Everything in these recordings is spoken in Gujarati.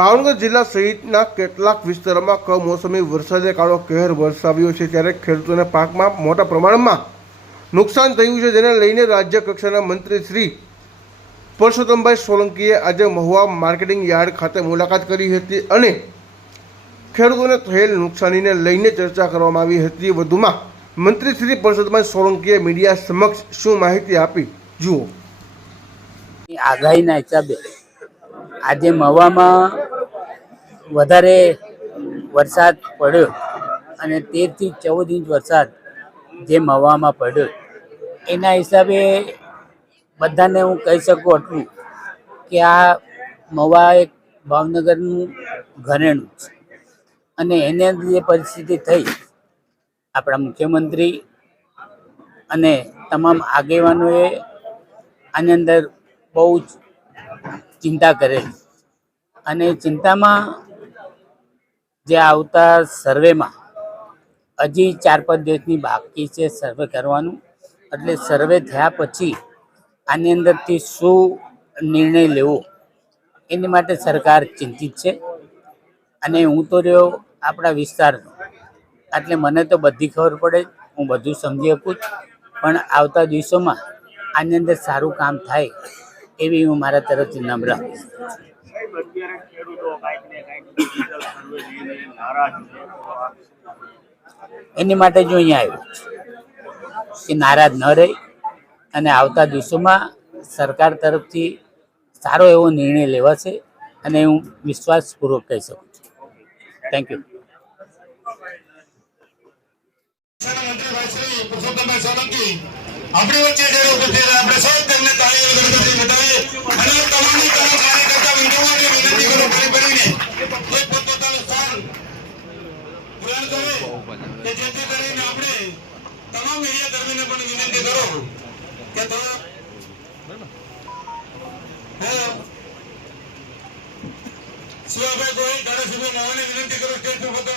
ભાવનગર જિલ્લા સહિતના કેટલાક વિસ્તારોમાં કમોસમી વરસાદે કાળો કહેર વરસાવ્યો છે ત્યારે ખેડૂતોને પાકમાં મોટા પ્રમાણમાં નુકસાન થયું છે, જેને લઈને રાજ્ય કક્ષાના મંત્રી શ્રી પરસોત્તમભાઈ સોલંકીએ આજે મહુવા માર્કેટિંગ યાર્ડ ખાતે મુલાકાત કરી હતી અને ખેડૂતોને થયેલ નુકસાનીને લઈને ચર્ચા કરવામાં આવી હતી. વધુમાં મંત્રી શ્રી પરસોત્તમભાઈ સોલંકીએ મીડિયા સમક્ષ શું માહિતી આપી? જુઓ. આગાહીના હિસાબે આજે મવામાં વધારે વરસાદ પડ્યો અને તેરથી ચૌદ ઇંચ વરસાદ જે મવામાં પડ્યો. એના હિસાબે બધાને હું કહી શકું એટલું કે આ મવા એક ભાવનગરનું ઘરેણું છે. અને એને જે પરિસ્થિતિ થઈ. આપણા મુખ્યમંત્રી અને તમામ આગેવાનોએ આની અંદર બહુ જ ચિંતા કરેલી. અને ચિંતામાં જે આવતા સર્વેમાં હજી ચાર પાંચ દિવસની બાકી છે સર્વે કરવાનું. એટલે સર્વે થયા પછી આની અંદરથી શું નિર્ણય લેવો એની માટે સરકાર ચિંતિત છે. અને હું તો રહ્યો આપણા વિસ્તારનો. એટલે મને તો બધી ખબર પડે, હું બધું સમજી શકું છું. પણ આવતા દિવસોમાં આની અંદર સારું કામ થાય એવી હું મારા તરફથી નમ્ર અત્યારે ખેડૂતો કાંઈક ને કાંઈક નારાજ છે. એની માટે જો અહીંયા આવ્યો છું કે નારાજ ન રહી અને આવતા દિવસોમાં સરકાર તરફથી સારો એવો નિર્ણય લેવાશે અને હું વિશ્વાસપૂર્વક કહી શકું છું. થેન્ક યુ આપણી વચ્ચે આપણે સૌ તેમને તાળીઓ અને તમામની તમામ કાર્યકર્તા બંધુઓને વિનંતી કરું ફરી ફરીને એક પોતપોતાનું સ્થાન ગ્રહણ કરે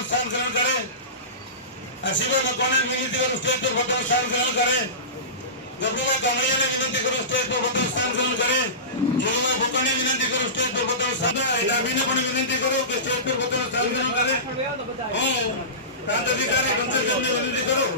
સ્થાન ગ્રહણ કરે. હસીભાઈ મકવાણે વિનંતી કરું સ્ટેજ પર પોતાનું સ્થાન ગ્રહણ કરે. ગબરુભાઈ ગામડિયાને વિનંતી વિનંતી કરું સ્ટેજ પર પોતાનું પણ વિનંતી કરું સ્ટેજ પર પોતાનું સ્થાન ગ્રહણ કરે. હું પ્રાંત અધિકારી કંચનચંદને વિનંતી કરું